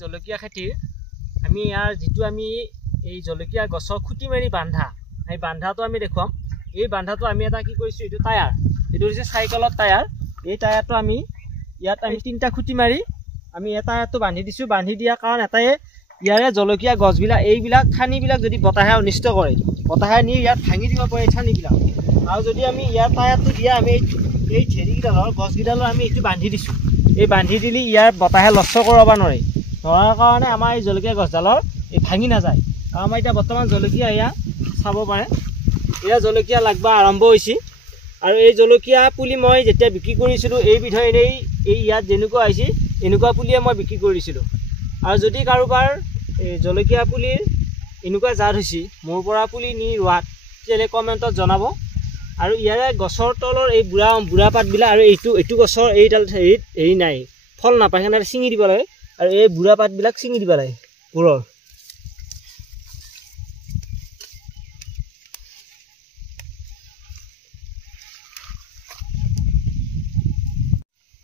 জলকীয়া খেতিৰ আমি ইয়াৰ যেটো আমি এই জলকীয়া গছৰ খুঁটি মাৰি বান্ধা এই বান্ধাটো আমি দেখুৱাম। এই বান্ধাটো আমি এটা কি কৰিছো, এইটো টায়াৰ, এইটো হৈছে চাইকেলৰ টায়াৰ। এই টায়াৰটো আমি ইয়াত আমি 3টা খুঁটি মাৰি আমি এই টায়াৰটো বান্ধি দিছো। বান্ধি দিয়া কাৰণ এটাই, ইয়াৰে জলকীয়া গছবিলাক এইবিলাক ঠানিবিলাক যদি বতাহে অনিষ্ট কৰে, বতাহে নি ইয়াত ভাঙি দিব পাৰে ঠানিবিলাক। আৰু যদি আমি ইয়াৰ টায়াৰটো দিয়া আমি এই ঢেৰিকেইডালৰ গছকেইডালৰ আমি এইটো বান্ধি দিছো। এই বান্ধি দিলে ইয়াৰ বতাহে লক্ষ্য কৰাব নোৱাৰে, নৰাৰ কাৰণে আমাৰ এই জলকীয়া গছডালৰ এই ভাঙি নাযায়। আৰু আমাৰ এতিয়া বৰ্তমান জলকীয়া এয়া চাব পাৰে, এয়া জলকীয়া লাগবা আৰম্ভ হৈছে। আৰু এই জলকীয়া পুলি মই যেতিয়া বিক্ৰী কৰিছিলোঁ, এই বিধৰ এই ইয়াত যেনেকুৱা আহিছে এনেকুৱা পুলিয়ে মই বিক্ৰী কৰিছিলোঁ। আৰু যদি কাৰোবাৰ এই জলকীয়া পুলিৰ এনেকুৱা জাত হৈছে মোৰ পৰা পুলি নি ৰোৱাত, তেতিয়াহ'লে কমেণ্টত জনাব। আৰু ইয়াৰে গছৰ তলৰ এই বুঢ়া পাতবিলাক আৰু এইটো গছৰ এইডাল হেৰি নাই, ফল নাপায়, সেইকাৰণে ছিঙি দিব লাগে। আৰু এই বুঢ়া পাতবিলাক ছিঙি দিব লাগে পুৰৰ।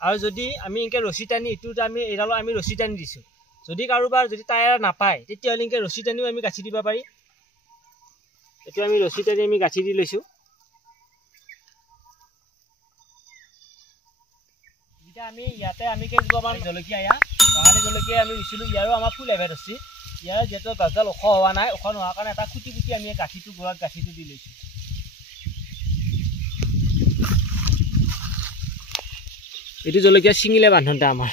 আৰু যদি আমি এনেকৈ ৰছী টানি এইটোত আমি এইডালত আমি ৰছী টানি দিছোঁ, যদি কাৰোবাৰ যদি টায়াৰ নাপায় তেতিয়াহ'লে এনেকৈ ৰছী টানিও আমি গাঁঠি দিব পাৰি। এইটো আমি ৰছী টানি আমি গাঁঠি দি লৈছোঁ। এতিয়া আমি ইয়াতে আমি কেইজোপামান জলকীয়া ৰঙালী জলকীয়া আমি ৰুইছিলোঁ, ইয়াৰো আমাৰ ফুল এভেট হৈছে। ইয়াৰ যিহেতু গছডাল ওখ হোৱা নাই, ওখ নোহোৱাৰ কাৰণে এটা খুটি পুটি আমি গাঁঠিটো গোড়াত গাঁঠিটো দি লৈছোঁ। এইটো জলকীয়া ছিঙিলে বান্ধনটা আমাৰ।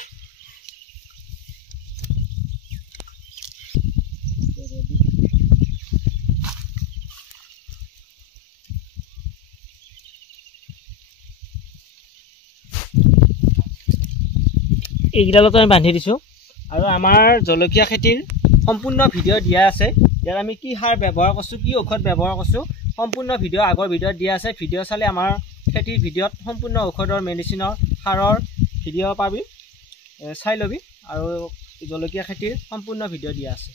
এইকেইডালতো আমি বান্ধি দিছোঁ। আৰু আমাৰ জলকীয়া খেতিৰ সম্পূৰ্ণ ভিডিঅ' দিয়া আছে। ইয়াত আমি কি সাৰ ব্যৱহাৰ কৰিছোঁ, কি ঔষধ ব্যৱহাৰ কৰিছোঁ, সম্পূৰ্ণ ভিডিঅ' আগৰ ভিডিঅ'ত দিয়া আছে। ভিডিঅ' চালে আমাৰ খেতিৰ ভিডিঅ'ত সম্পূৰ্ণ ঔষধৰ মেডিচিনৰ সাৰৰ ভিডিঅ' পাবি, চাই ল'বি। আৰু জলকীয়া খেতিৰ সম্পূৰ্ণ ভিডিঅ' দিয়া আছে।